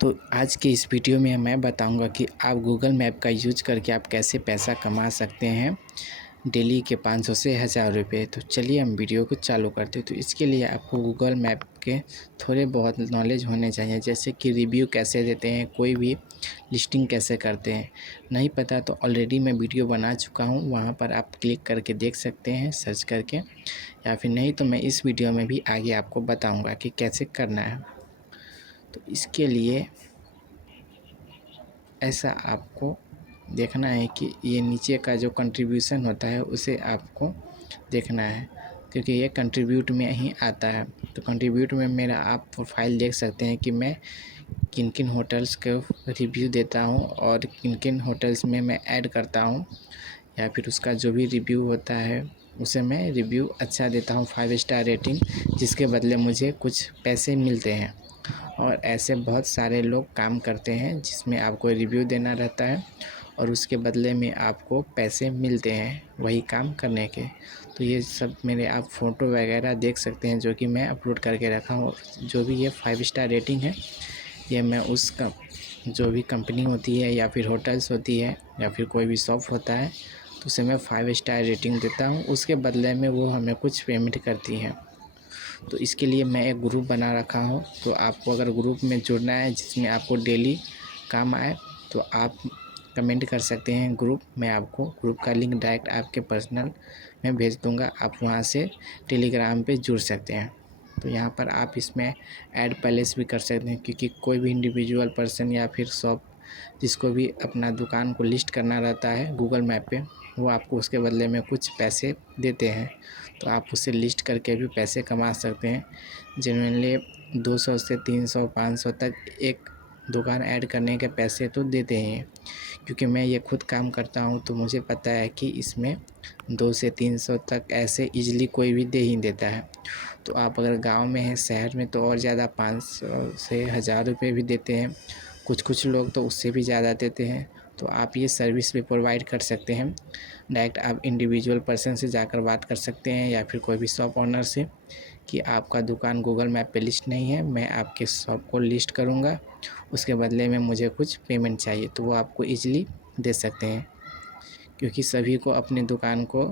तो आज के इस वीडियो में मैं बताऊंगा कि आप गूगल मैप का यूज करके आप कैसे पैसा कमा सकते हैं डेली के 500 से 1000 रुपये। तो चलिए हम वीडियो को चालू करते हैं। तो इसके लिए आपको गूगल मैप के थोड़े बहुत नॉलेज होने चाहिए, जैसे कि रिव्यू कैसे देते हैं, कोई भी लिस्टिंग कैसे करते हैं। नहीं पता तो ऑलरेडी मैं वीडियो बना चुका हूँ, वहाँ पर आप क्लिक करके देख सकते हैं सर्च करके, या फिर नहीं तो मैं इस वीडियो में भी आगे आपको बताऊँगा कि कैसे करना है। तो इसके लिए ऐसा आपको देखना है कि ये नीचे का जो कंट्रीब्यूशन होता है उसे आपको देखना है, क्योंकि ये कंट्रीब्यूट में ही आता है। तो कंट्रीब्यूट में मेरा आप प्रोफाइल देख सकते हैं कि मैं किन किन होटल्स को रिव्यू देता हूँ और किन किन होटल्स में मैं ऐड करता हूँ, या फिर उसका जो भी रिव्यू होता है उसे मैं रिव्यू अच्छा देता हूँ, 5 स्टार रेटिंग, जिसके बदले मुझे कुछ पैसे मिलते हैं। और ऐसे बहुत सारे लोग काम करते हैं जिसमें आपको रिव्यू देना रहता है और उसके बदले में आपको पैसे मिलते हैं वही काम करने के। तो ये सब मेरे आप फ़ोटो वगैरह देख सकते हैं जो कि मैं अपलोड करके रखा हूँ। जो भी ये 5 स्टार रेटिंग है, ये मैं उसका जो भी कंपनी होती है या फिर होटल्स होती है या फिर कोई भी शॉप होता है तो उसे मैं 5 स्टार रेटिंग देता हूँ, उसके बदले में वो हमें कुछ पेमेंट करती हैं। तो इसके लिए मैं एक ग्रुप बना रखा हूँ। तो आपको अगर ग्रुप में जुड़ना है जिसमें आपको डेली काम आए तो आप कमेंट कर सकते हैं ग्रुप। मैं आपको ग्रुप का लिंक डायरेक्ट आपके पर्सनल में भेज दूँगा, आप वहाँ से टेलीग्राम पे जुड़ सकते हैं। तो यहाँ पर आप इसमें ऐड पैलेस भी कर सकते हैं, क्योंकि कोई भी इंडिविजुअल पर्सन या फिर शॉप जिसको भी अपना दुकान को लिस्ट करना रहता है गूगल मैप पे, वो आपको उसके बदले में कुछ पैसे देते हैं। तो आप उसे लिस्ट करके भी पैसे कमा सकते हैं। जेनुइनली 200 से 300 500 तक एक दुकान ऐड करने के पैसे तो देते हैं, क्योंकि मैं ये खुद काम करता हूँ तो मुझे पता है कि इसमें 2 से 300 तक ऐसे ईज़िली कोई भी दे ही देता है। तो आप अगर गांव में हैं, शहर में तो और ज़्यादा 500 से 1000 रुपये भी देते हैं, कुछ लोग तो उससे भी ज़्यादा देते हैं। तो आप ये सर्विस भी प्रोवाइड कर सकते हैं। डायरेक्ट आप इंडिविजुअल पर्सन से जाकर बात कर सकते हैं या फिर कोई भी शॉप ओनर से कि आपका दुकान गूगल मैप पे लिस्ट नहीं है, मैं आपके शॉप को लिस्ट करूँगा, उसके बदले में मुझे कुछ पेमेंट चाहिए। तो वो आपको ईज़िली दे सकते हैं, क्योंकि सभी को अपनी दुकान को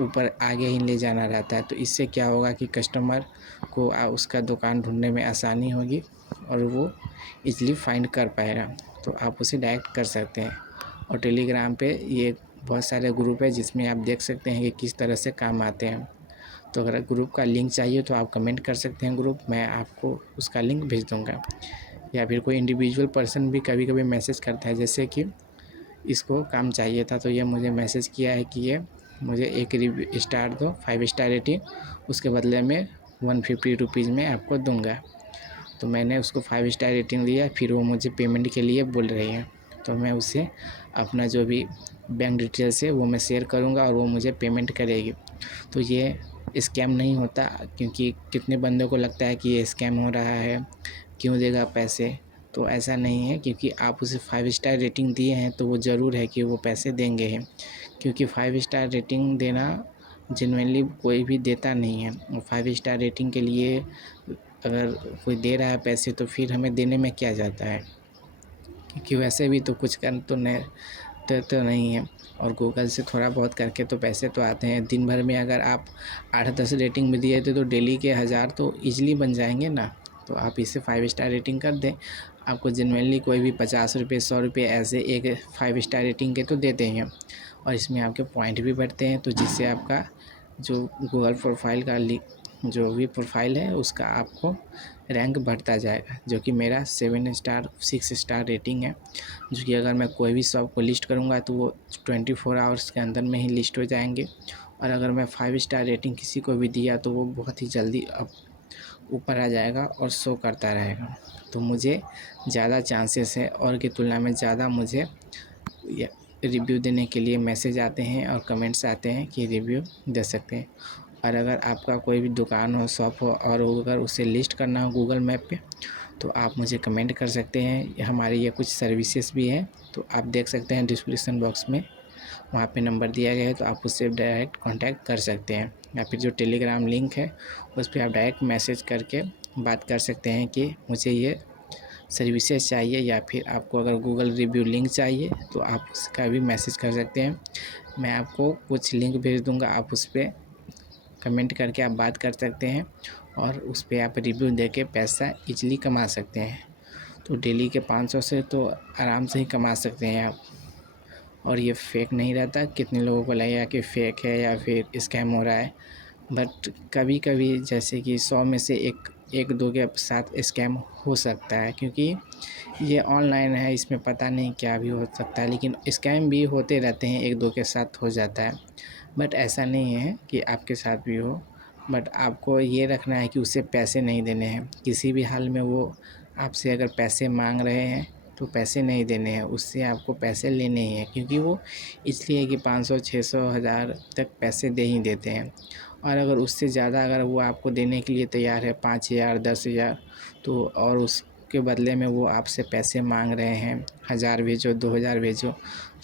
ऊपर आगे ही ले जाना रहता है। तो इससे क्या होगा कि कस्टमर को उसका दुकान ढूंढने में आसानी होगी और वो ईज़िली फाइंड कर पाएगा। तो आप उसे डायरेक्ट कर सकते हैं। और टेलीग्राम पे ये बहुत सारे ग्रुप है जिसमें आप देख सकते हैं कि किस तरह से काम आते हैं। तो अगर ग्रुप का लिंक चाहिए तो आप कमेंट कर सकते हैं ग्रुप, मैं आपको उसका लिंक भेज दूँगा। या फिर कोई इंडिविजुअल पर्सन भी कभी कभी मैसेज करता है, जैसे कि इसको काम चाहिए था तो ये मुझे मैसेज किया है कि ये मुझे एक रिव्यू स्टार दो, 5 स्टार रेटिंग, उसके बदले में 150 रुपीज़ में आपको दूंगा। तो मैंने उसको 5 स्टार रेटिंग दिया, फिर वो मुझे पेमेंट के लिए बोल रही है। तो मैं उसे अपना जो भी बैंक डिटेल्स है वो मैं शेयर करूंगा और वो मुझे पेमेंट करेगी। तो ये स्कैम नहीं होता, क्योंकि कितने बंदों को लगता है कि ये स्कैम हो रहा है, क्यों देगा पैसे। तो ऐसा नहीं है, क्योंकि आप उसे 5 स्टार रेटिंग दिए हैं तो वो ज़रूर है कि वो पैसे देंगे हैं, क्योंकि 5 स्टार रेटिंग देना जेनुइनली कोई भी देता नहीं है। और 5 स्टार रेटिंग के लिए अगर कोई दे रहा है पैसे तो फिर हमें देने में क्या जाता है, क्योंकि वैसे भी तो कुछ कर तो नहीं है। और गूगल से थोड़ा बहुत करके तो पैसे तो आते हैं। दिन भर में अगर आप 8-10 रेटिंग में दिए थे तो डेली के 1000 तो ईज़िली बन जाएंगे ना। तो आप इसे 5 स्टार रेटिंग कर दें, आपको जेनुइनली कोई भी 50 रुपये 100 रुपये ऐसे एक 5 स्टार रेटिंग के तो देते हैं। और इसमें आपके पॉइंट भी बढ़ते हैं, तो जिससे आपका जो गूगल प्रोफाइल का जो भी प्रोफाइल है उसका आपको रैंक बढ़ता जाएगा। जो कि मेरा 7 स्टार 6 स्टार रेटिंग है, जो कि अगर मैं कोई भी शॉप को लिस्ट करूँगा तो वो 24 आवर्स के अंदर में ही लिस्ट हो जाएंगे। और अगर मैं 5 स्टार रेटिंग किसी को भी दिया तो वो बहुत ही जल्दी अब ऊपर आ जाएगा और शो करता रहेगा। तो मुझे ज़्यादा चांसेस है और की तुलना में ज़्यादा मुझे रिव्यू देने के लिए मैसेज आते हैं और कमेंट्स आते हैं कि रिव्यू दे सकते हैं। और अगर आपका कोई भी दुकान हो, शॉप हो और अगर उसे लिस्ट करना हो गूगल मैप पे तो आप मुझे कमेंट कर सकते हैं। हमारे ये कुछ सर्विसेज भी हैं, तो आप देख सकते हैं डिस्क्रिप्शन बॉक्स में, वहाँ पे नंबर दिया गया है, तो आप उससे डायरेक्ट कांटेक्ट कर सकते हैं। या फिर जो टेलीग्राम लिंक है उस पर आप डायरेक्ट मैसेज करके बात कर सकते हैं कि मुझे ये सर्विसेज चाहिए या फिर आपको अगर गूगल रिव्यू लिंक चाहिए तो आप उसका भी मैसेज कर सकते हैं। मैं आपको कुछ लिंक भेज दूँगा, आप उस पर कमेंट करके आप बात कर सकते हैं और उस पर आप रिव्यू देके पैसा ईज़िली कमा सकते हैं। तो डेली के 500 से तो आराम से ही कमा सकते हैं आप। और ये फेक नहीं रहता। कितने लोगों को लगेगा कि फ़ेक है या फिर स्कैम हो रहा है, बट कभी कभी जैसे कि 100 में से एक दो के साथ स्कैम हो सकता है, क्योंकि ये ऑनलाइन है, इसमें पता नहीं क्या भी हो सकता है। लेकिन स्कैम भी होते रहते हैं, एक दो के साथ हो जाता है, बट ऐसा नहीं है कि आपके साथ भी हो। बट आपको ये रखना है कि उसे पैसे नहीं देने हैं किसी भी हाल में। वो आपसे अगर पैसे मांग रहे हैं तो पैसे नहीं देने हैं, उससे आपको पैसे लेने ही हैं, क्योंकि वो इसलिए कि 500 600 1000 तक पैसे दे ही देते हैं। और अगर उससे ज़्यादा अगर वो आपको देने के लिए तैयार है 5000 10,000, तो और उसके बदले में वो आपसे पैसे मांग रहे हैं 1000 भेजो 2000 भेजो,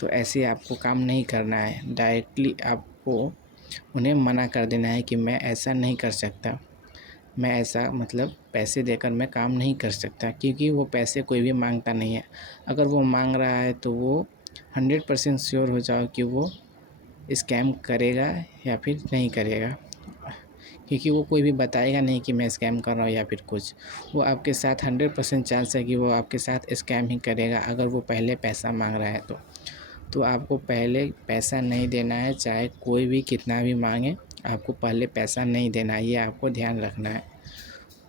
तो ऐसे आपको काम नहीं करना है। डायरेक्टली आपको उन्हें मना कर देना है कि मैं ऐसा नहीं कर सकता, मैं ऐसा मतलब पैसे देकर मैं काम नहीं कर सकता, क्योंकि वो पैसे कोई भी मांगता नहीं है। अगर वो मांग रहा है तो वो 100% श्योर हो जाओ कि वो स्कैम करेगा या फिर नहीं करेगा, क्योंकि वो कोई भी बताएगा नहीं कि मैं स्कैम कर रहा हूँ या फिर कुछ। वो आपके साथ 100% चांस है कि वो आपके साथ स्कैम ही करेगा अगर वो पहले पैसा मांग रहा है तो आपको पहले पैसा नहीं देना है, चाहे कोई भी कितना भी मांगे, आपको पहले पैसा नहीं देना है, ये आपको ध्यान रखना है।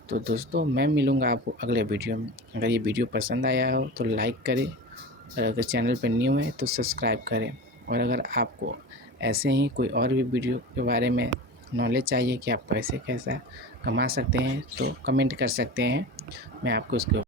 तो दोस्तों, मैं मिलूँगा आपको अगले वीडियो में। अगर ये वीडियो पसंद आया हो तो लाइक करें, और अगर चैनल पर न्यू है तो सब्सक्राइब करें। और अगर आपको ऐसे ही कोई और भी वीडियो के बारे में नॉलेज चाहिए कि आप पैसे कैसा कमा सकते हैं तो कमेंट कर सकते हैं, मैं आपको उसके